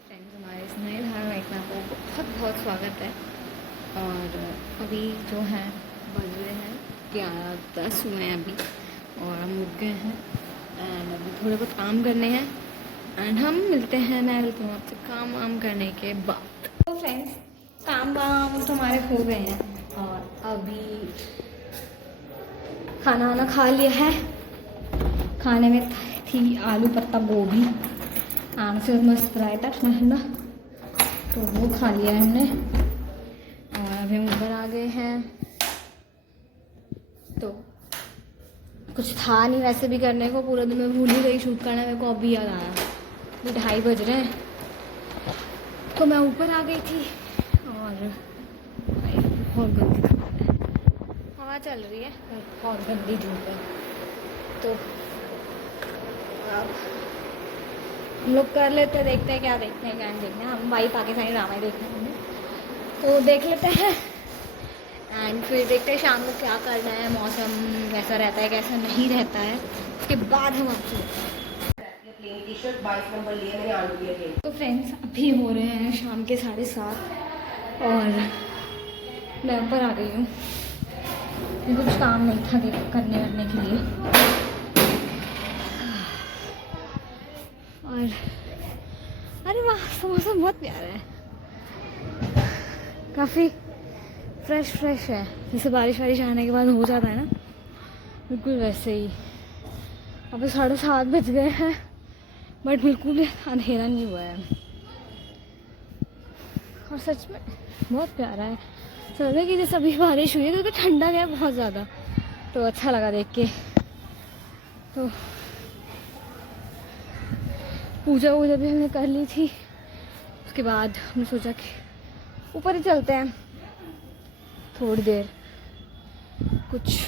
Friends, हमारे इस नए धारावाहिक में आपको बहुत बहुत स्वागत है। और अभी जो है बज रहे हैं 11:10 हुए हैं अभी, और हम उठ गए हैं एंड अभी थोड़े बहुत काम करने हैं एंड हम मिलते हैं। मैं मिलती हूँ आपसे काम वाम करने के बाद। तो फ्रेंड्स, काम वाम तो हमारे हो गए हैं और अभी खाना वाना खा लिया है। खाने में थी आलू पत्ता गोभी, आम से मस्त रायता ठंडा, तो वो खा लिया है हमने। और अभी हम ऊपर आ गए हैं, तो कुछ था नहीं वैसे भी करने को, पूरा दिन मैं भूल ही गई शूट करना। मेरे को अभी याद आया, अभी 2:30 बज रहे हैं, तो मैं ऊपर आ गई थी। और बहुत गंदी हवा चल रही है, बहुत गंदी धूप है। तो अब हम लोग कर लेते हैं, देखते हैं क्या देखते हैं क्या नहीं देखते हैं। हम भाई पाकिस्तानी ड्रामा ही देखना है, तो देख लेते हैं एंड फिर देखते हैं शाम को क्या करना है। मौसम कैसा रहता है कैसा नहीं रहता है, उसके बाद हम आपसे। तो फ्रेंड्स, अभी हो रहे हैं शाम के 7:30 और मैं ऊपर आ गई हूँ। कुछ काम नहीं था करने के लिए, और अरे वाह, मौसम बहुत प्यारा है, काफ़ी फ्रेश है, जैसे बारिश आने के बाद हो जाता है ना, बिल्कुल वैसे ही। अभी 7:30 बज गए हैं, बट बिल्कुल भी अंधेरा नहीं हुआ है, और सच में बहुत प्यारा है। ऐसा लग रहा है कि जैसे अभी बारिश हुई है, क्योंकि ठंडा गया बहुत ज़्यादा, तो अच्छा लगा देख के। तो पूजा भी हमने कर ली थी, उसके बाद हमने सोचा कि ऊपर ही चलते हैं थोड़ी देर, कुछ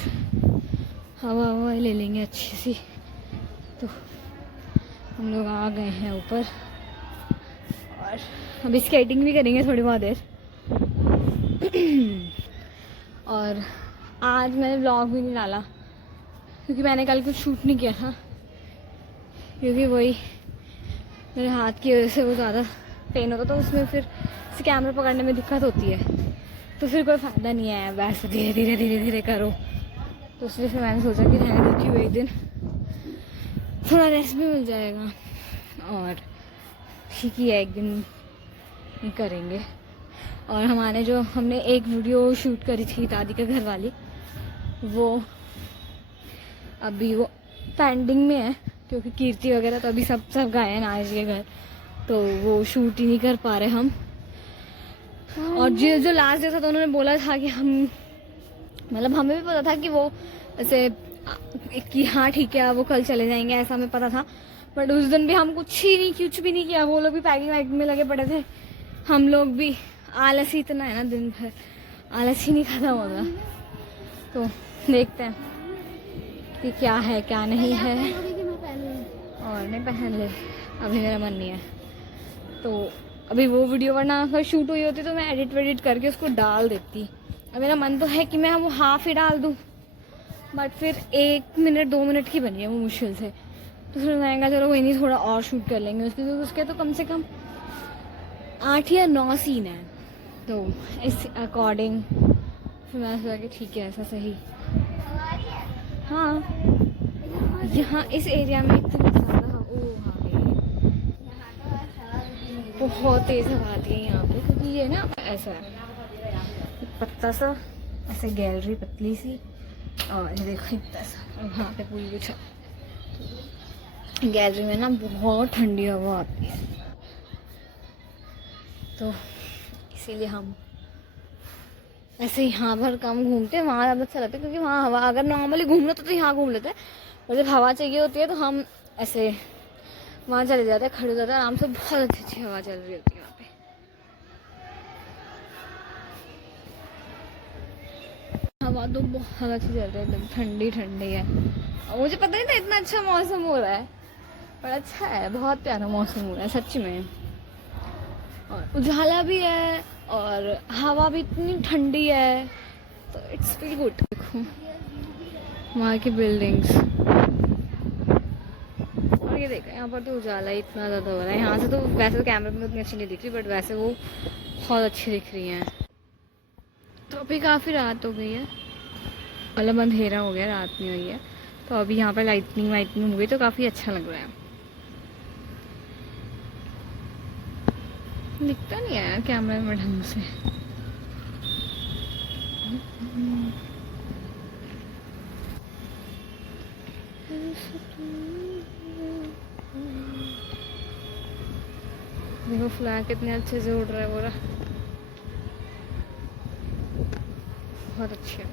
हवा ले लेंगे अच्छी सी। तो हम लोग आ गए हैं ऊपर, और अभी स्केटिंग भी करेंगे थोड़ी बहुत देर। और आज मैंने व्लॉग भी नहीं डाला, क्योंकि मैंने कल कुछ शूट नहीं किया था, क्योंकि वही मेरे हाथ की वजह से वो ज़्यादा पेन होता, तो उसमें फिर कैमरा पकड़ने में दिक्कत होती है, तो फिर कोई फ़ायदा नहीं है वैसे धीरे धीरे करो। तो इसलिए फिर मैंने सोचा कि रहने देती हूँ, एक दिन थोड़ा रेस्ट भी मिल जाएगा, और ठीक ही है, एक दिन करेंगे। और हमने एक वीडियो शूट करी थी दादी के घर वाली, वो अभी वो पेंडिंग में है, क्योंकि कीर्ति वगैरह तो अभी सब गए हैं नाज के घर, तो वो शूट ही नहीं कर पा रहे हम। और जो लास्ट डे था, तो उन्होंने बोला था कि हमें भी पता था कि वो ऐसे कि हाँ ठीक है वो कल चले जाएंगे, ऐसा हमें पता था। बट उस दिन भी हम कुछ भी नहीं किया, वो लोग भी पैकिंग में लगे पड़े थे, हम लोग भी आलस ही इतना है ना, दिन भर आलस ही नहीं खत्म होगा। तो देखते हैं कि क्या है क्या नहीं है, और नहीं पहन ले, अभी मेरा मन नहीं है। तो अभी वो वीडियो वरना अगर शूट हुई होती तो मैं एडिट करके उसको डाल देती। अब मेरा मन तो है कि मैं वो हाफ ही डाल दूँ, बट फिर 1 मिनट 2 मिनट की बनी है वो मुश्किल से, तो फिर मैं चलो कोई नहीं, थोड़ा और शूट कर लेंगे उसके, तो उसके तो कम से कम 8 या 9 सीन है। तो इस अकॉर्डिंग फिर मैंने सोचा कि ठीक है, ऐसा सही। हाँ, यहाँ इस एरिया में इतनी ज़्यादा बहुत तेज़ हवा आती है यहाँ पे, क्योंकि ये ना ऐसा है पत्ता सा, ऐसे गैलरी पतली सी, और ये देखो इतना सा, और वहाँ पे पूरी कुछ गैलरी में ना बहुत ठंडी हवा आती है, तो इसीलिए हम ऐसे यहाँ पर कम घूमते हैं। वहाँ ज़्यादा अच्छा लगता है, क्योंकि वहाँ हवा, अगर नॉर्मली घूम रहे तो यहाँ घूम लेते हैं, और जब हवा चाहिए होती है तो हम ऐसे वहाँ चले जाते हैं, खड़े हो जाते हैं आराम से, बहुत अच्छी हवा चल रही होती है वहाँ पे। हवा तो बहुत अच्छी चल रही है, एकदम ठंडी ठंडी है। और मुझे पता नहीं था इतना अच्छा मौसम हो रहा है, पर अच्छा है, बहुत प्यारा मौसम हो रहा है सच में। और उजाला भी है और हवा भी इतनी ठंडी है, तो इट्स फील गुड। देखो वहाँ की बिल्डिंग्स, और ये देखो यहाँ पर तो उजाला ही इतना ज़्यादा हो रहा है। यहाँ से तो वैसे तो कैमरे में उतनी अच्छी नहीं दिख रही, बट वैसे वो बहुत अच्छी दिख रही हैं। तो अभी काफ़ी रात हो गई है, मतलब अंधेरा हो गया, रात नहीं हुई है। तो अभी यहाँ पर लाइटनिंग वाइटनिंग हो गई, तो काफ़ी अच्छा लग रहा है। दिखता नहीं है कैमरे में ढंग से। देखो फ्लैग कितने अच्छे से उड़ रहा है पूरा, बहुत अच्छे,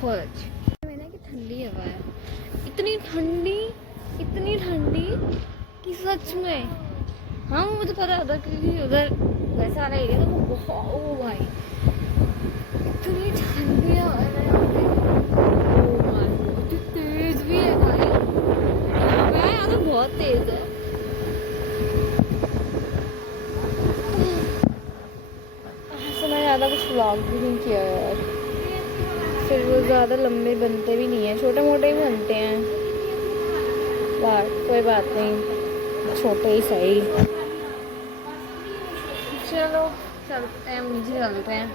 बहुत अच्छे। मैंने कि ठंडी हवा है, इतनी ठंडी कि सच में। हाँ मुझे पता होता क्योंकि उधर वैसा वाला एरिया तो वो बहुत, ओ भाई इतनी ठंडी हवा है यहाँ पे। ओ भाई इतनी तेज भी है भाई, यहाँ तो बहुत तेज है। मैं ज़्यादा कुछ व्लॉग भी नहीं किया यार, फिर वो ज़्यादा लंबे बनते भी नहीं हैं, छोटे मोटे ही बनते हैं। कोई बात नहीं, छोटे ही सही। चलो चलते हैं, नीचे चलते हैं,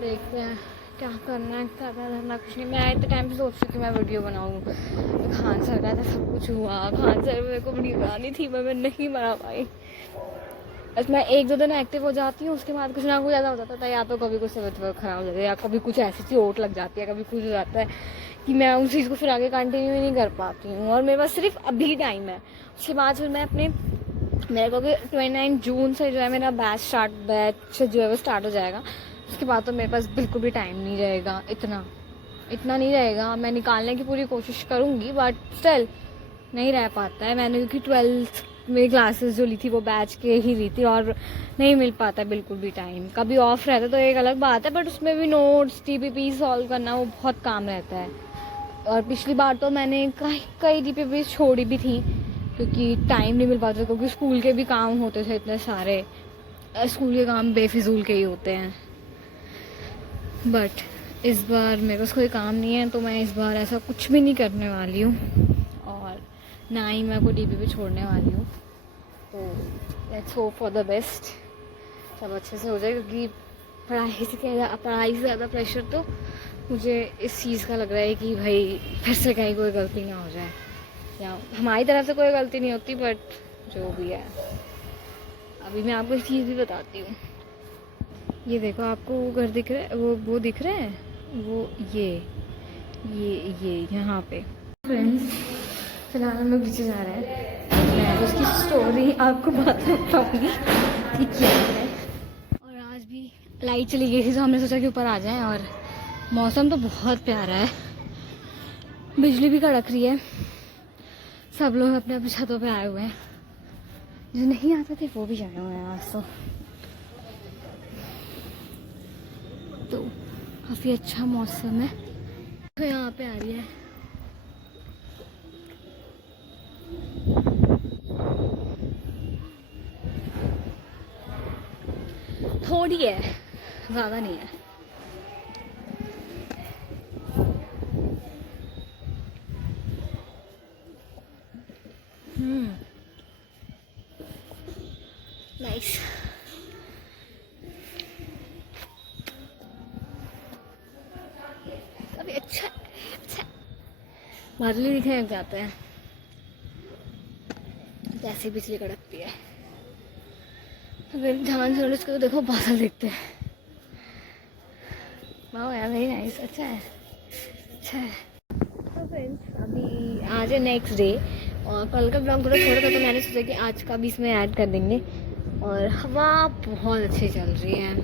देखते हैं क्या करना है, क्या करना कुछ नहीं। मैं इतने टाइम से सोच रही थी मैं वीडियो बनाऊँ, खान सर का था, सब कुछ हुआ, खान सर मेरे को वीडियो बनानी थी, मैं नहीं बना पाई। बस मैं 1-2 दिन एक्टिव हो जाती हूँ, उसके बाद कुछ ना कुछ ज़्यादा हो जाता था, या तो कभी कुछ तबीयत ख़राब हो जाती है, या कभी कुछ ऐसी चोट लग जाती है, कभी कुछ हो जाता है कि मैं उस चीज़ को फिर आगे कंटिन्यू ही नहीं कर पाती हूँ। और मेरे पास सिर्फ अभी टाइम है, उसके बाद फिर मैं अपने, मेरे को कि 29 जून से जो है मेरा बैच जो है वो स्टार्ट हो जाएगा। उसके बाद तो मेरे पास बिल्कुल भी टाइम नहीं रहेगा, इतना नहीं रहेगा। मैं निकालने की पूरी कोशिश करूँगी, बट स्टिल नहीं रह पाता है। मैंने क्योंकि 12th मेरी क्लासेस जो ली थी वो बैच के ही ली थी, और नहीं मिल पाता बिल्कुल भी टाइम। कभी ऑफ रहता तो एक अलग बात है, बट उसमें भी नोट्स TPP सॉल्व करना वो बहुत काम रहता है। और पिछली बार तो मैंने कई TPP छोड़ी भी थी क्योंकि टाइम नहीं मिल पाता, क्योंकि स्कूल के भी काम होते थे इतने सारे। स्कूल के काम बेफिजूल के ही होते हैं, बट इस बार मेरे पास कोई काम नहीं है, तो मैं इस बार ऐसा कुछ भी नहीं करने वाली हूँ, और ना ही मैं कोई TPP छोड़ने वाली हूँ। तो let's hope for the best, सब अच्छे से हो जाए, क्योंकि पढ़ाई से ज़्यादा प्रेशर तो मुझे इस चीज़ का लग रहा है कि भाई फिर से कहीं कोई गलती ना हो जाए, या हमारी तरफ से कोई गलती नहीं होती, बट जो भी है। अभी मैं आपको एक चीज़ भी बताती हूँ, ये देखो आपको वो घर दिख रहा है, वो दिख रहा है, वो ये यहाँ पे। फ्रेंड्स फिलहाल हम लोग नीचे जा रहे हैं, मैं उसकी स्टोरी आपको बाद में बताऊँगी कि क्या है। और आज भी लाइट चली गई थी, तो हमने सोचा कि ऊपर आ जाएं, और मौसम तो बहुत प्यारा है, बिजली भी कड़क रही है, सब लोग अपने अपने छतों पे आए हुए हैं, जो नहीं आते थे वो भी आए हुए हैं आज। तो काफ़ी अच्छा मौसम है। तो यहाँ पे आ रही है, थोड़ी है, ज़्यादा नहीं है। नाइस। अभी अच्छा बादल ही दिखने लग जाते हैं, जैसे बिजली कड़कती है। फिर ध्यान से नोटिस करो, देखो बादल दिखते हैं। वाह यार, वेरी नाइस, अच्छा है। तो फ्रेंड्स अभी आज है नेक्स्ट डे, और कल का ब्लॉग थोड़ा छोटा था, तो मैंने सोचा कि आज का भी इसमें ऐड कर देंगे। और हवा बहुत अच्छी चल रही है,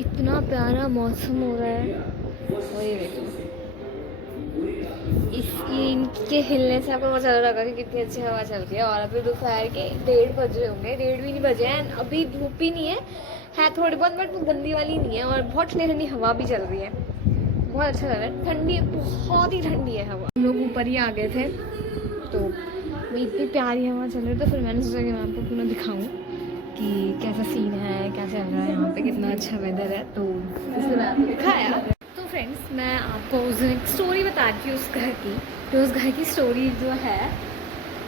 इतना प्यारा मौसम हो रहा है। और ये देखो, इनके हिलने से आपको पता चल रहा कि कितनी अच्छी हवा चल रही है। और अभी दोपहर के 1:30 बज रहे होंगे, 1:30 भी नहीं बजे हैं, अभी धूप ही नहीं है, है थोड़ी बहुत, बट वो गंदी वाली नहीं है, और बहुत ठंडी ठंडी हवा भी चल रही है, बहुत अच्छा लग रहा है। ठंडी, बहुत ही ठंडी है हवा। हम लोग ऊपर ही आ गए थे, तो इतनी प्यारी हवा चल रही, तो फिर मैंने सोचा कि मैं आपको पूरा दिखाऊँ कि कैसा सीन है, क्या चल रहा है यहाँ पे, कितना अच्छा वेदर है, तो इसलिए मैं आपको दिखाया। तो फ्रेंड्स, मैं आपको उस दिन एक स्टोरी बताती हूँ उस घर की। तो उस घर की स्टोरी जो है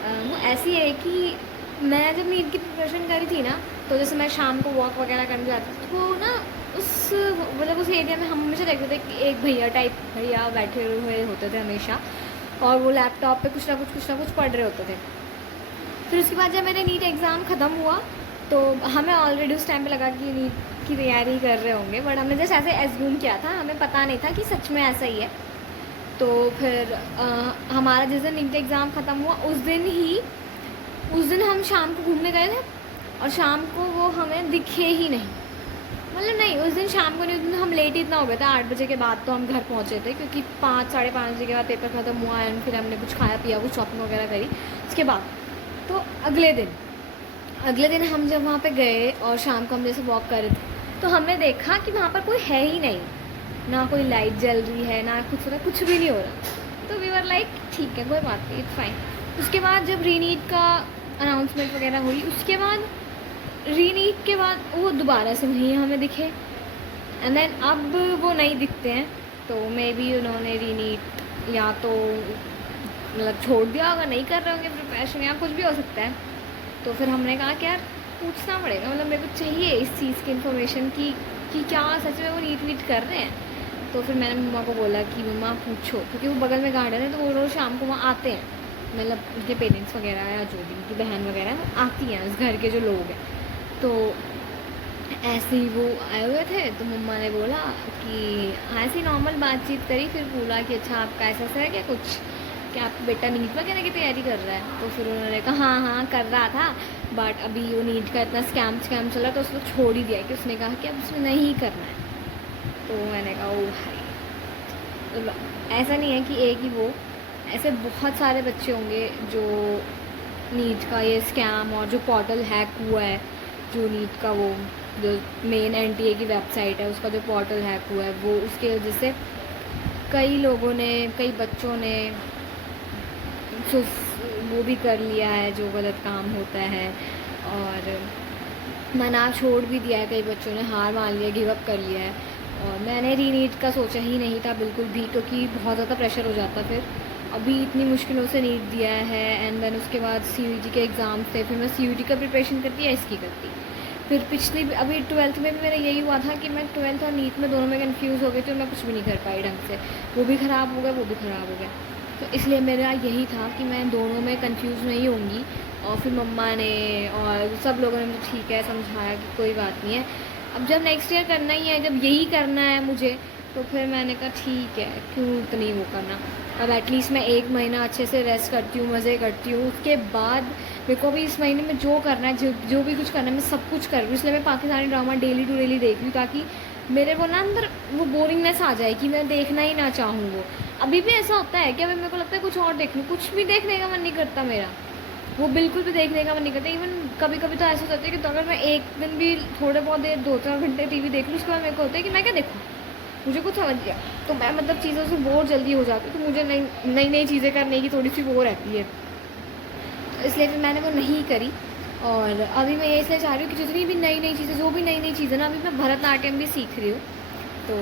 वो ऐसी है कि मैं जब नीट की प्रिपरेशन करी थी ना, तो जैसे मैं शाम को वॉक वगैरह करने जाती थी, तो ना उस एरिया में हम हमेशा देखते थे कि एक भैया बैठे हुए होते थे हमेशा, और वो लैपटॉप पे कुछ ना कुछ पढ़ रहे होते थे। फिर उसके बाद जब मेरा नीट एग्ज़ाम ख़त्म हुआ, तो हमें ऑलरेडी उस टाइम पे लगा कि नीट की तैयारी कर रहे होंगे, बट हमने जैसे ऐसे एज्यूम किया था, हमें पता नहीं था कि सच में ऐसा ही है। तो फिर हमारा जिस दिन नीट एग्ज़ाम ख़त्म हुआ, उस दिन हम शाम को घूमने गए थे, और शाम को वो हमें दिखे ही नहीं। मतलब नहीं, उस दिन शाम को नहीं, उस दिन हम लेट इतना हो गया था, 8 बजे के बाद तो हम घर पहुँचे थे, क्योंकि 5-5:30 बजे के बाद पेपर ख़त्म हुआ, एंड फिर हमने कुछ खाया पिया, कुछ शॉपिंग वगैरह करी उसके बाद। तो अगले दिन हम जब वहाँ पे गए और शाम को हम जैसे वॉक कर रहे थे, तो हमने देखा कि वहाँ पर कोई है ही नहीं, ना कोई लाइट जल रही है, ना कुछ हो रहा, कुछ भी नहीं हो रहा। तो वी वर लाइक ठीक है, कोई बात नहीं, इट्स फाइन। उसके बाद जब रीनीट का अनाउंसमेंट वगैरह हुई, उसके बाद रीनीट के बाद वो दोबारा से वहीं हमें दिखे, एंड देन अब वो नहीं दिखते हैं। तो मे बी उन्होंने रीनीट या तो मतलब छोड़ दिया होगा, नहीं कर रहे होंगे प्रिपरेशन, या कुछ भी हो सकता है। तो फिर हमने कहा कि यार पूछना पड़ेगा, मतलब मेरे को चाहिए इस चीज़ की इन्फॉर्मेशन कि क्या सच में वो नीट वीट कर रहे हैं। तो फिर मैंने मम्मा को बोला कि मम्मा पूछो, क्योंकि वो बगल में गार्डन है, तो वो रोज़ शाम को वहाँ आते हैं, मतलब उनके पेरेंट्स वगैरह या जो भी उनकी बहन वगैरह आती हैं, उस घर के जो लोग हैं। तो ऐसे ही वो आए हुए थे, तो मम्मा ने बोला कि ऐसे ही नॉर्मल बातचीत करी, फिर बोला कि अच्छा आपका ऐसा है क्या कुछ, क्या आपका बेटा नीट वगैरह की तैयारी कर रहा है। तो फिर उन्होंने कहा हाँ कर रहा था, बट अभी वो नीट का इतना स्कैम चल रहा है, तो उसको छोड़ ही दिया, कि उसने कहा कि अब उसने नहीं करना है। तो मैंने कहा ओ भाई, तो ऐसा नहीं है कि एक ही वो, ऐसे बहुत सारे बच्चे होंगे जो नीट का ये स्कैम और जो पोर्टल हैक हुआ है, जो नीट का वो जो मेन एनटीए की वेबसाइट है उसका जो पोर्टल हैक हुआ है, वो उसके वजह से कई लोगों ने, कई बच्चों ने वो भी कर लिया है जो गलत काम होता है, और मना छोड़ भी दिया है, कई बच्चों ने हार मान लिया, गिव अप कर लिया है। और मैंने रीनीट का सोचा ही नहीं था बिल्कुल भी, क्योंकि बहुत ज़्यादा प्रेशर हो जाता। फिर अभी इतनी मुश्किलों से नीट दिया है, एंड देन उसके बाद सीयूईटी के एग्ज़ाम थे, फिर मैं सीयूईटी का प्रिपरेशन करती या इसकी करती। फिर पिछली अभी 12th में भी मेरा यही हुआ था कि मैं 12th और नीट में दोनों में कंफ्यूज हो गई थी, और मैं कुछ भी नहीं कर पाई ढंग से, वो भी ख़राब हो गया, वो भी ख़राब हो गया। तो इसलिए मेरा यही था कि मैं दोनों में कंफ्यूज नहीं होंगी। और फिर मम्मा ने और सब लोगों ने मुझे ठीक है समझाया कि कोई बात नहीं है, अब जब नेक्स्ट ईयर करना ही है, जब यही करना है मुझे, तो फिर मैंने कहा ठीक है, क्यों इतनी वो करना। अब एटलीस्ट मैं 1 महीना अच्छे से रेस्ट करती हूँ, मज़े करती हूँ, उसके बाद मेरे को भी इस महीने में जो करना है, जो भी कुछ करना है, मैं सब कुछ कर रही हूँ। इसलिए मैं Pakistani drama daily to daily देख रही हूँ, ताकि मेरे को ना अंदर वो बोरिंगनेस आ जाए कि मैं देखना ही ना चाहूँ। वो अभी भी ऐसा होता है कि अभी मेरे को लगता है कुछ और देख लूँ, कुछ भी देखने का मन नहीं करता मेरा, वो बिल्कुल भी देखने का मन नहीं करता। इवन कभी कभी तो ऐसा होता है कि तो अगर मैं एक दिन भी थोड़े बहुत देर 2-4 घंटे टीवी देख लूँ, उसके बाद मेरे को होता है कि मैं क्या देखूँ, मुझे कुछ समझ गया। तो मैं मतलब चीज़ों से बोर जल्दी हो जाती हूँ, तो मुझे नई चीज़ें करने की थोड़ी सी वो रहती है, तो इसलिए फिर मैंने वो नहीं करी। और अभी मैं ये इसलिए चाह रही हूँ कि जितनी भी नई चीज़ें, जो भी नई चीज़ें ना, अभी मैं भरतनाट्यम भी सीख रही हूँ, तो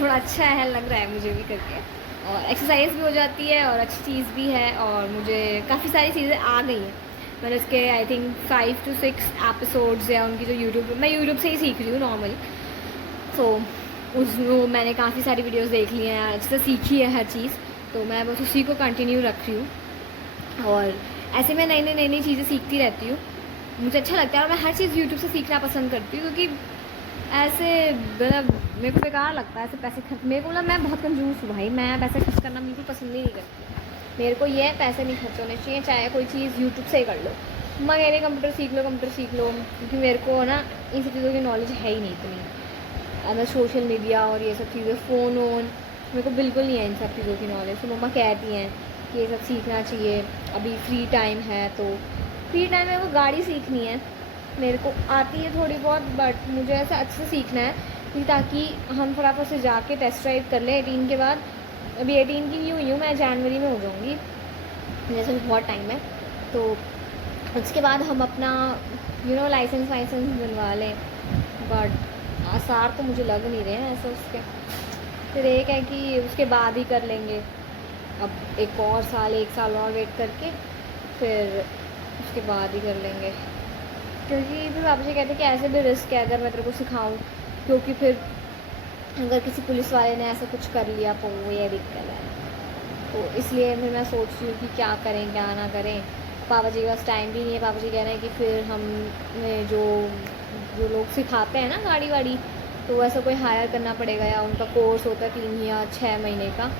थोड़ा अच्छा है, लग रहा है मुझे भी करके, और एक्सरसाइज भी हो जाती है और अच्छी चीज़ भी है, और मुझे काफ़ी सारी चीज़ें आ गई हैं। मैंने उसके आई थिंक 5 to 6 एपिसोड्स या उनकी जो मैं यूट्यूब से ही सीख रही हूँ नॉर्मली, तो उसमें मैंने काफ़ी सारी वीडियोस देख ली हैं, अच्छे से सीखी है हर चीज़, तो मैं बस उसी को कंटिन्यू रख रही हूँ। और ऐसे मैं नई चीज़ें सीखती रहती हूँ, मुझे अच्छा लगता है, और मैं हर चीज़ यूट्यूब से सीखना पसंद करती हूँ, क्योंकि ऐसे मतलब मेरे को बेकार लगता है ऐसे पैसे खर्च, मेरे को मतलब मैं बहुत कंजूस हूँ भाई, मैं पैसे खर्च करना बिल्कुल पसंद ही नहीं करती। मेरे को ये पैसे नहीं खर्च होने चाहिए, चाहे कोई चीज़ यूट्यूब से ही कर लो, मगर कंप्यूटर सीख लो, क्योंकि मेरे को ना इन सब चीज़ों की नॉलेज है ही नहीं इतनी। अगर सोशल मीडिया और ये सब चीज़ें, फ़ोन मेरे को बिल्कुल नहीं है इन सब चीज़ों की नॉलेज। तो मम्मा कहती हैं कि ये सब सीखना चाहिए, अभी फ्री टाइम है, तो फ्री टाइम में वो गाड़ी सीखनी है, मेरे को आती है थोड़ी बहुत, बट मुझे ऐसा अच्छे से सीखना है कि ताकि हम फटाफट से जाके टेस्ट ड्राइव कर लें 18 के बाद। अभी 18 की हुई हूँ मैं, जनवरी में हो जाऊँगी, जैसे भी बहुत टाइम है। तो उसके बाद हम अपना लाइसेंस वाइसेंस बनवा लें, बट आसार तो मुझे लग नहीं रहे हैं ऐसे उसके। फिर एक है कि उसके बाद ही कर लेंगे, अब एक और साल, 1 साल और वेट करके फिर उसके बाद ही कर लेंगे। क्योंकि फिर पापा जी कहते कि ऐसे भी रिस्क है अगर मैं तेरे को सिखाऊं, क्योंकि फिर अगर किसी पुलिस वाले ने ऐसा कुछ कर लिया तो वो ये दिक्कत है। तो इसलिए फिर मैं सोच रही हूँ कि क्या करें क्या ना करें। पापा जी के पास टाइम भी नहीं है। पापा जी कह रहे हैं कि फिर हम जो जो लोग सिखाते हैं ना गाड़ी वाड़ी, तो वैसा कोई हायर करना पड़ेगा, या उनका कोर्स होता है 3 या 6 महीने का,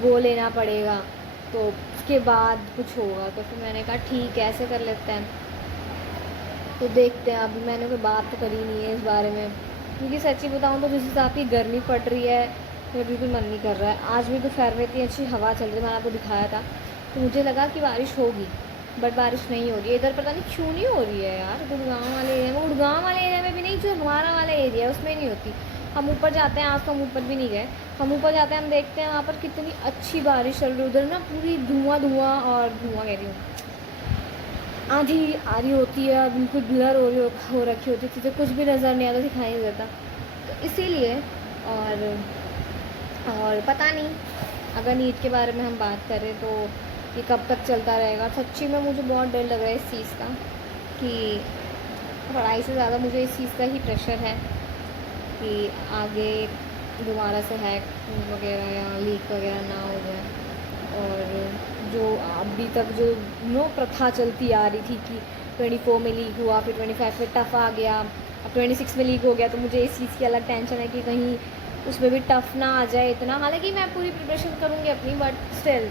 वो लेना पड़ेगा, तो उसके बाद कुछ होगा। तो फिर मैंने कहा ठीक है ऐसे कर लेते हैं। तो देखते हैं, अभी मैंने कोई बात तो करी नहीं है इस बारे में, क्योंकि सच्ची बताऊँ तो जिस हिसाब की गर्मी पड़ रही है मेरा बिल्कुल मन नहीं कर रहा है। आज भी दोपहर में इतनी अच्छी हवा चल रही है, मैंने आपको दिखाया था, तो मुझे लगा कि बारिश होगी, बट बारिश नहीं हो रही है। इधर पता नहीं क्यों नहीं हो रही है यार, गुड़गांव वाले एरिया में, गुड़गांव वाले एरिया में भी नहीं, जो हमारा वाला एरिया है उसमें नहीं होती। हम ऊपर जाते हैं, आज तो हम ऊपर भी नहीं गए, हम ऊपर जाते हैं, हम देखते हैं वहाँ पर कितनी अच्छी बारिश चल रही है। उधर ना पूरी धुआं धुआं, और धुआं कह रही हूँ, आंधी आ रही होती है, बिल्कुल ब्लर हो रखी होती है चीज़ें, कुछ भी नज़र नहीं आता, दिखाई नहीं देता। तो इसीलिए और पता नहीं, अगर नीट के बारे में हम बात करें तो ये कब तक चलता रहेगा। सच्ची में मुझे बहुत डर लग रहा है इस चीज़ का, कि पढ़ाई से ज़्यादा मुझे इस चीज़ का ही प्रेशर है कि आगे दोबारा से हैक वगैरह या लीक वगैरह ना हो जाए। और जो अभी तक जो प्रथा चलती आ रही थी कि 24 में लीक हुआ, फिर 25 में टफ़ आ गया, अब 26 में लीक हो गया, तो मुझे इस चीज़ की अलग टेंशन है कि कहीं उसमें भी टफ़ ना आ जाए इतना। हालांकि मैं पूरी प्रिपरेशन करूँगी अपनी, बट स्टिल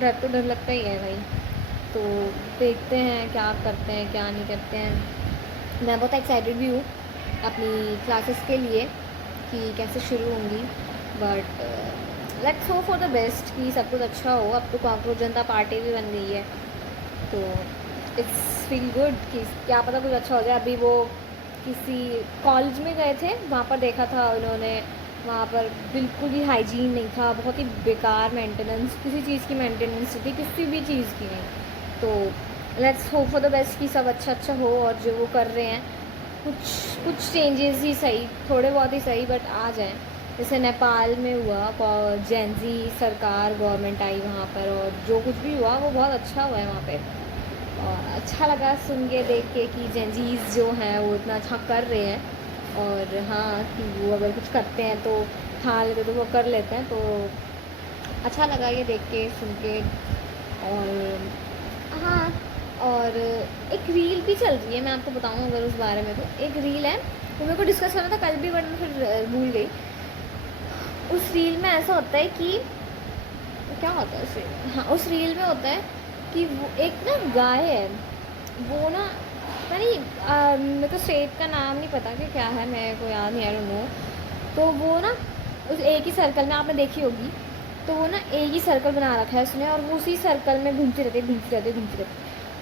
डर तो डर लगता ही है भाई। तो देखते हैं क्या करते हैं क्या नहीं करते हैं। मैं बहुत एक्साइटेड भी हूँ अपनी क्लासेस के लिए कि कैसे शुरू होंगी, but let's hope for the best कि सब कुछ अच्छा हो। अब तो कॉकरोच जनता पार्टी भी बन गई है, तो इट्स फील गुड कि क्या पता कुछ अच्छा हो जाए। अभी वो किसी कॉलेज में गए थे, वहाँ पर देखा था उन्होंने, वहाँ पर बिल्कुल ही हाइजीन नहीं था, बहुत ही बेकार मेंटेनेंस, किसी चीज़ की मेंटेनेंस थी, किसी भी चीज़ की नहीं। तो let's hope for the best कि सब अच्छा अच्छा हो, और जो वो कर रहे हैं कुछ चेंजेस ही सही, थोड़े बहुत ही सही, बट आ जाएँ। जैसे नेपाल में हुआ, जेनजी सरकार गवर्नमेंट आई वहाँ पर, और जो कुछ भी हुआ वो बहुत अच्छा हुआ है वहाँ पे। और अच्छा लगा सुन के देख के कि जेनजीज जो हैं वो इतना अच्छा कर रहे हैं, और हाँ कि वो अगर कुछ करते हैं तो ठान लेते तो वो कर लेते हैं। तो अच्छा लगा ये देख के सुन के। और हाँ, और एक रील भी चल रही है, मैं आपको बताऊँ अगर उस बारे में, तो एक रील है, वो मेरे को डिस्कस करना था कल भी, बट मैं फिर भूल गई। उस रील में ऐसा होता है कि क्या होता है उस रील में, हाँ उस रील में होता है कि वो एक ना गाय है, वो ना मेरे को स्टेट का नाम नहीं पता कि क्या है, मेरे को याद नहीं, आई डोंट नो। तो वो ना उस एक ही सर्कल में, आपने देखी होगी, तो वो ना एक ही सर्कल बना रखा है उसने, और वो उसी सर्कल में घूमती रहती।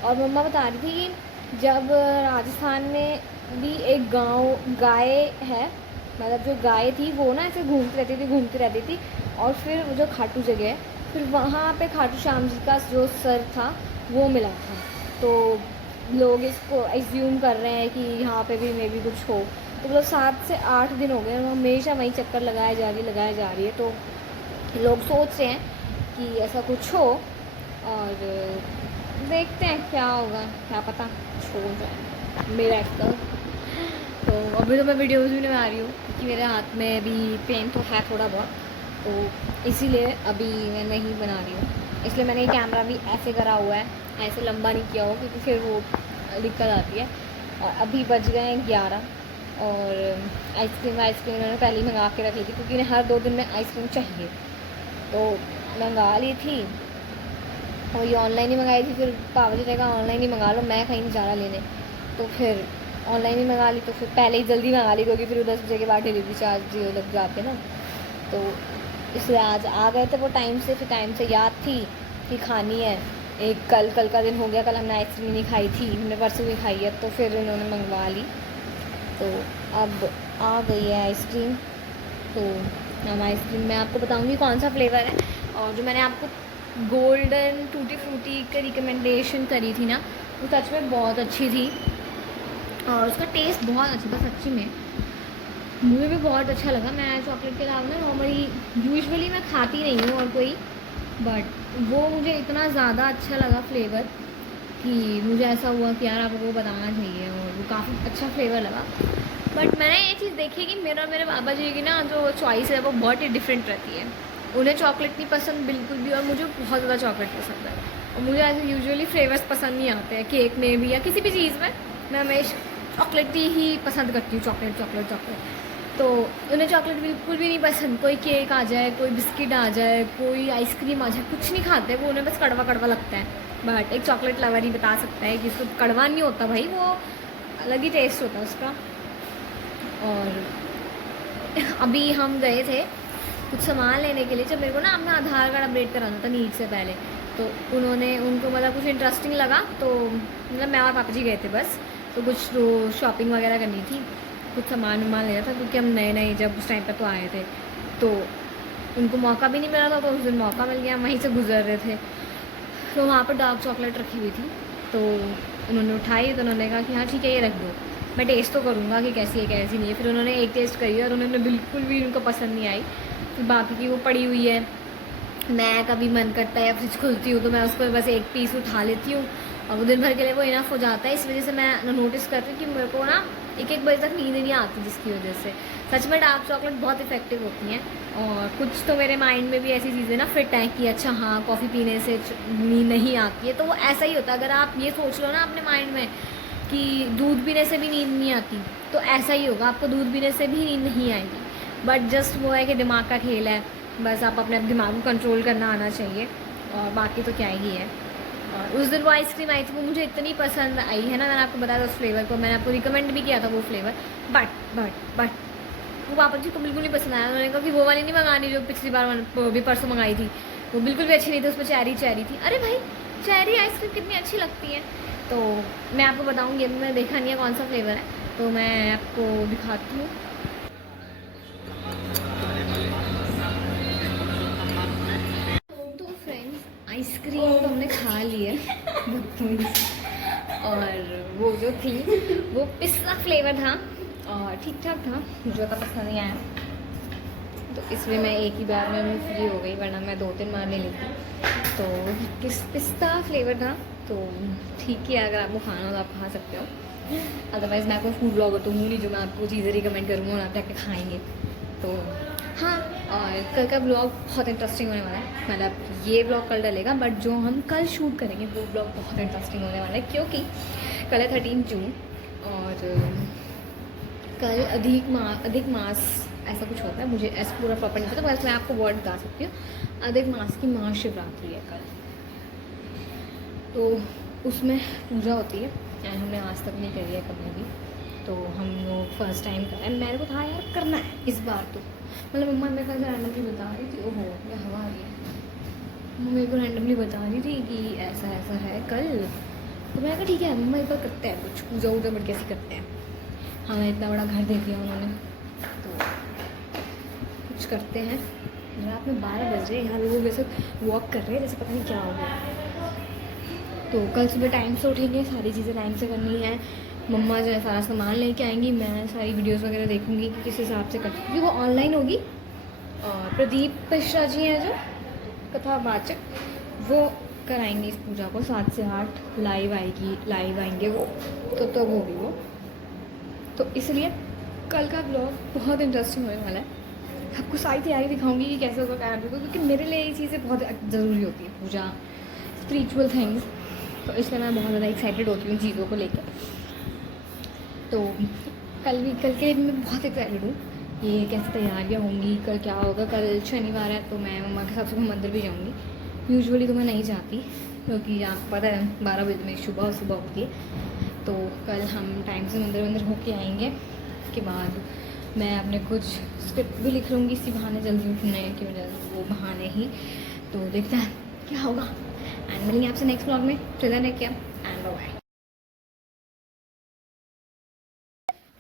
और मम्मा बता रही थी कि जब राजस्थान में भी एक गाय है, मतलब जो गाय थी वो ना ऐसे घूमती रहती थी, और फिर वो जो खाटू जगह है, फिर वहाँ पे खाटू श्याम जी का जो सर था वो मिला था। तो लोग इसको एज्यूम कर रहे हैं कि यहाँ पे भी मे बी कुछ हो। तो मतलब 7 से 8 दिन हो गए, वो हमेशा वहीं चक्कर लगाया जा रही है। तो लोग सोच रहे हैं कि ऐसा कुछ हो, और देखते हैं क्या होगा, क्या पता कुछ हो जाए मेरा एक्टर। तो अभी तो मैं वीडियोज़ भी नहीं बना रही हूँ, क्योंकि मेरे हाथ में भी पेन तो है थोड़ा बहुत, तो इसीलिए अभी मैं नहीं बना रही हूँ। इसलिए मैंने ये कैमरा भी ऐसे करा हुआ है, ऐसे लंबा नहीं किया हो, क्योंकि फिर वो दिक्कत आती है। और अभी बज गए हैं 11, और आइसक्रीम मैंने पहले ही मंगा के रख ली थी, क्योंकि इन्हें हर 2 दिन में आइसक्रीम चाहिए, तो मंगा ली थी। और ये ऑनलाइन ही मंगाई थी, फिर पापा जी ने कहा ऑनलाइन ही मंगा लो, मैं कहीं नहीं जा रहा लेने, तो फिर ऑनलाइन ही मंगा ली। तो फिर पहले ही जल्दी मंगा ली, क्योंकि फिर 10 बजे के बाद डिलीवरी चार्ज लग जाते ना, तो इसलिए आज आ गए थे वो टाइम से। फिर टाइम से याद थी कि खानी है, एक कल का दिन हो गया, कल हमने आइसक्रीम नहीं खाई थी, हमने परसों भी खाई है, तो फिर इन्होंने मंगवा ली। तो अब आ गई है आइसक्रीम। तो हम आइसक्रीम मैं आपको बताऊंगी कौन सा फ्लेवर है, और जो मैंने आपको गोल्डन टूटी फ्रूटी का रिकमेंडेशन करी थी ना, वो सच में बहुत अच्छी थी और उसका टेस्ट बहुत अच्छा था सच्ची में, मुझे भी बहुत अच्छा लगा। मैं चॉकलेट के अलावा ना नॉर्मली यूजुअली मैं खाती नहीं हूँ और कोई, बट वो मुझे इतना ज़्यादा अच्छा लगा फ्लेवर कि मुझे ऐसा हुआ कि यार आपको बताना चाहिए, और वो काफ़ी अच्छा फ्लेवर लगा। बट मैंने ये चीज़ देखी कि मेरा मेरे बाबा जी की ना जो चॉइस है वो बहुत ही डिफरेंट रहती है। उन्हें चॉकलेट नहीं पसंद बिल्कुल भी, और मुझे बहुत ज़्यादा चॉकलेट पसंद है। और मुझे ऐसे यूजुअली फ्लेवर्स पसंद नहीं आते हैं केक में भी या किसी भी चीज़ में, मैं हमेशा चॉकलेट ही पसंद करती हूँ, चॉकलेट चॉकलेट चॉकलेट। तो उन्हें चॉकलेट बिल्कुल भी नहीं पसंद, कोई केक आ जाए, कोई बिस्किट आ जाए, कोई आइसक्रीम आ जाए, कुछ नहीं खाते वो, उन्हें बस कड़वा कड़वा लगता है। बट एक चॉकलेट लवर ही बता सकता है कि उसको कड़वा नहीं होता भाई, वो अलग ही टेस्ट होता है उसका। और अभी हम गए थे कुछ सामान लेने के लिए, जब मेरे को ना अपना आधार कार्ड अपडेट कराना था नीट से पहले, तो उनको मतलब कुछ इंटरेस्टिंग लगा, तो मतलब मैं और पापा जी गए थे बस, तो कुछ शॉपिंग वगैरह करनी थी, कुछ सामान वामान लेना था, क्योंकि हम नए नए जब उस टाइम पर तो आए थे, तो उनको मौका भी नहीं मिला था, तो उस दिन मौका मिल गया, वहीं से गुजर रहे थे, तो वहाँ पर डार्क चॉकलेट रखी हुई थी, तो उन्होंने उठाई, तो उन्होंने कहा कि हाँ ठीक है ये रख दो, मैं टेस्ट तो करूँगा कि कैसी है कैसी नहीं है। फिर उन्होंने एक टेस्ट करी और उन्होंने बिल्कुल भी उनको पसंद नहीं आई। फिर बाकी की वो पड़ी हुई है, मैं कभी मन करता है फ्रिज खुलती हूँ तो मैं उसको बस एक पीस उठा लेती हूँ, और वो दिन भर के लिए वो इनफ हो जाता है। इस वजह से मैं नोटिस करती हूँ कि मेरे को ना 1-1 बजे तक नींद नहीं आती, जिसकी वजह से सच में डार्क चॉकलेट बहुत इफेक्टिव होती हैं। और कुछ तो मेरे माइंड में भी ऐसी चीज़ें ना फिट हैं कि अच्छा हाँ कॉफ़ी पीने से नींद नहीं आती है, तो वो ऐसा ही होता है। अगर आप ये सोच लो ना अपने माइंड में कि दूध पीने से भी नींद नहीं आती, तो ऐसा ही होगा, आपको दूध पीने से भी नींद नहीं आएगी। बट जस्ट वो है कि दिमाग का खेल है, बस आप अपने दिमाग को कंट्रोल करना आना चाहिए, और बाकी तो क्या ही है। और उस दिन वो आइसक्रीम आई थी, वो मुझे इतनी पसंद आई है ना, मैंने आपको बताया था उस फ्लेवर को, मैंने आपको रिकमेंड भी किया था वो फ्लेवर, बट वो पापा जी को बिल्कुल नहीं पसंद आया। उन्होंने कहा कि वो वाली नहीं मंगानी जो पिछली बार भी परसों मंगाई थी, वो बिल्कुल भी अच्छी नहीं थी, उसमें चेरी थी। अरे भाई चेरी आइसक्रीम कितनी अच्छी लगती है। तो मैं आपको बताऊँगी, अभी मैंने देखा नहीं है कौन सा फ्लेवर है, तो मैं आपको दिखाती हूँ। तो फ्रेंड्स आइसक्रीम तो हमने खा ली है और वो जो थी वो पिस्ता फ्लेवर था और ठीक ठाक था, मुझे ज़्यादा पसंद नहीं आया, तो इसलिए मैं एक ही बार में मैं फ्री हो गई, वरना मैं 2-3 बार नहीं लेती। तो पिस्ता फ्लेवर था, तो ठीक है, अगर आपको खाना हो तो आप खा सकते हो, अदरवाइज़ मैं आपको फूड ब्लॉगर तो हूँ नहीं जो मैं आपको चीज़ें रिकमेंड करूँगा और आप जाके खाएँगे। तो हाँ, और कल का ब्लॉग बहुत इंटरेस्टिंग होने वाला है, मतलब ये ब्लॉग कल डलेगा, बट जो हम कल शूट करेंगे वो ब्लॉग बहुत इंटरेस्टिंग होने वाला है, क्योंकि कल है 13 जून और कल अधिक मास ऐसा कुछ होता है, मुझे ऐसा पूरा प्रॉपर नहीं पता, बस मैं आपको वर्ड बता सकती हूँ, अधिक मास की महाशिवरात्रि है कल, तो उसमें पूजा होती है एंड हमने आज तक नहीं करी है कभी भी, तो हम लोग फर्स्ट टाइम कर रहे हैं। मेरे को था यार करना है इस बार, तो मतलब मम्मा मेरे को रैंडमली बता रही थी, ओहो ये हवा आ रही है, मम्मा मेरे को रैंडमली बता रही थी कि ऐसा ऐसा है कल, तो मैंने कहा ठीक है मम्मा एक बार करते हैं कुछ पूजा वूजा बट कैसे करते हैं। हाँ मैं इतना बड़ा घर देख लिया उन्होंने, तो कुछ करते हैं। रात में 12 बज रहे हैं, यहाँ लोग वैसे वॉक कर रहे हैं जैसे पता नहीं क्या हो गया। तो कल सुबह टाइम से उठेंगे, सारी चीज़ें टाइम से करनी है, मम्मा जो है सारा सामान लेके आएंगी, मैं सारी वीडियोस वगैरह देखूंगी कि किस हिसाब से करती, क्योंकि वो ऑनलाइन होगी। और प्रदीप मिश्रा जी हैं जो कथावाचक, वो कराएंगे इस पूजा को 7 से 8 लाइव आएंगे वो, तो होगी वो, तो इसलिए कल का ब्लॉग बहुत इंटरेस्टिंग होने वाला है। आपको सारी तैयारी दिखाऊंगी कि कैसे होगा क्या होगा, क्योंकि मेरे लिए ये चीज़ें बहुत ज़रूरी होती है, पूजा स्पिरिचुअल थिंग्स, तो इसलिए मैं बहुत ज़्यादा एक्साइटेड होती हूँ चीज़ों को लेकर। तो कल के लिए भी मैं बहुत एक्साइटेड हूँ, ये कैसे तैयारियाँ होंगी, कल क्या होगा। कल शनिवार है तो मैं मम्मा के साथ सुबह मंदिर भी जाऊँगी, यूजुअली तो मैं नहीं जाती क्योंकि आपको पता है 12 बजे मेरी सुबह होती है, तो कल हम टाइम से मंदिर होके आएंगे। के बाद मैं अपने कुछ स्क्रिप्ट भी लिख लूँगी इसी बहाने, जल्दी उठने की वजह से, वो बहाने ही, तो देखते हैं क्या होगा। एंड मिलेंगे आपसे नेक्स्ट व्लॉग में। टिल देन क्या एंड बाय।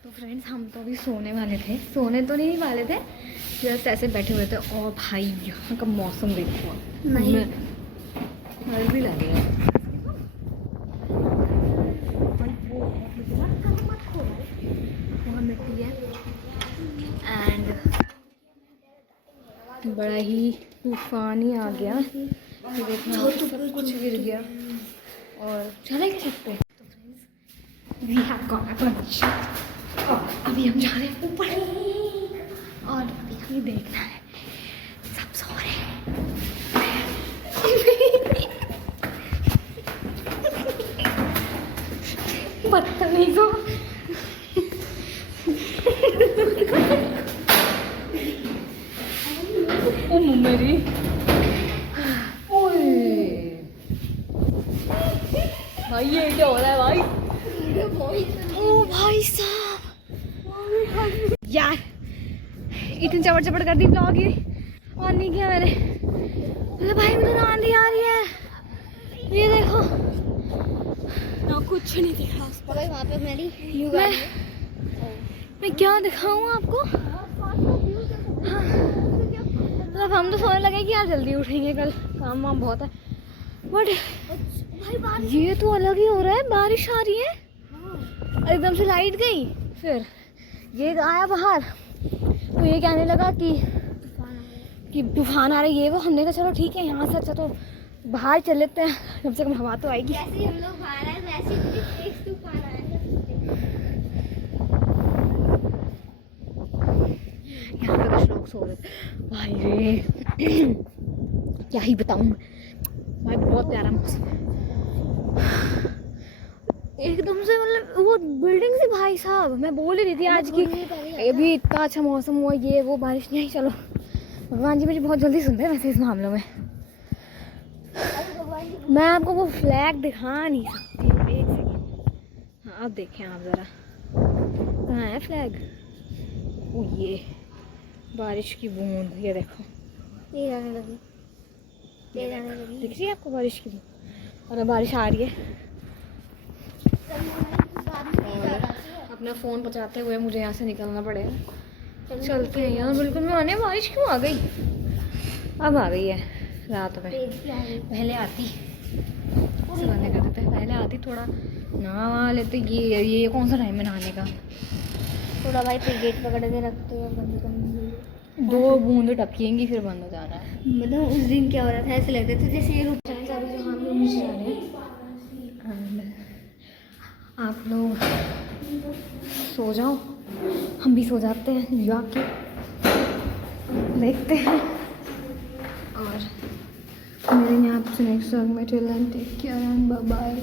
तो फ्रेंड्स हम तो अभी सोने वाले थे, सोने तो नहीं वाले थे, जस्ट ऐसे बैठे हुए थे। और भाई यहाँ का मौसम देखो, नहीं डर भी लगेगा। बहुत मिट्टी है एंड बड़ा ही तूफान ही आ गया। ये देखना सब कुछ गिर गया और चले नहीं सकते। तो friends we have got a bunch और अभी हम जा रहे हैं ऊपर और अभी हमें देखना है सब सो रहे हैं। बदतमीजों ओ मेरी भाई ये क्या हो रहा है भाई? ओ भाई साहब यार इतनी चपड़ चपड़ कर दी ब्लॉग ही और नहीं किया मैंने। मतलब भाई मुझे तो आंधी आ रही है, ये देखो ना कुछ नहीं दिख रहा वहाँ पे मेरी। मैं क्या दिखाऊँ आपको? हाँ मतलब हम तो सोने लगे कि यार जल्दी उठेंगे, कल काम वाम बहुत है, बट ये तो अलग ही हो रहा है। बारिश आ रही है एकदम से, लाइट गई, फिर ये आया बाहर तो ये कहने लगा कि तूफान आ रहा है ये वो। हमने कहा चलो ठीक है यहाँ से अच्छा तो बाहर चल लेते हैं, कम से कम हवा तो आएगी। जैसे हम लोग बाहर आए वैसे ही तेज तूफान आया। यहाँ पे कुछ लोग सो रहे थे भाई रे क्या ही बताऊँ भाई, बहुत प्यारा मौसम है एकदम से। मतलब वो बिल्डिंग से भाई साहब, मैं बोल ही रही थी आज की अभी इतना अच्छा मौसम हुआ, ये वो बारिश नहीं आई। चलो भगवान जी मुझे बहुत जल्दी सुनते हैं वैसे इस मामलों में। मैं आपको वो फ्लैग दिखा नहीं सकती, एक सेकेंड। हाँ अब देखें आप ज़रा, कहाँ है फ्लैग? ओ ये बारिश की बूंद, ये देखो तेज आने लगी, तेज आने लगी। दिख रही है आपको बारिश की बूंद? और अब बारिश आ रही है और अपना फ़ोन बचाते हुए मुझे यहाँ से निकलना पड़ेगा। चलते हैं यार, बिल्कुल मैं आने। बारिश क्यों आ गई? अब आ गई है रात में, पहले आती बंद कर देते, पहले आती थोड़ा नहा लेते। ये कौन सा टाइम है नहाने का? थोड़ा भाई फिर गेट पकड़ के रखते हैं बंद करने। 2 बूंद टपकेंगी फिर बंद हो जाना है। मतलब उस दिन क्या हो रहा था, ऐसे लगता था जैसे ये रुक अभी जो हम लोग नीचे जा रहे हैं एंड आप लोग सो जाओ, हम भी सो जाते हैं जाके, देखते हैं और मिलेंगे आपसे नेक्स्ट व्लॉग में। Till then take care and bye bye.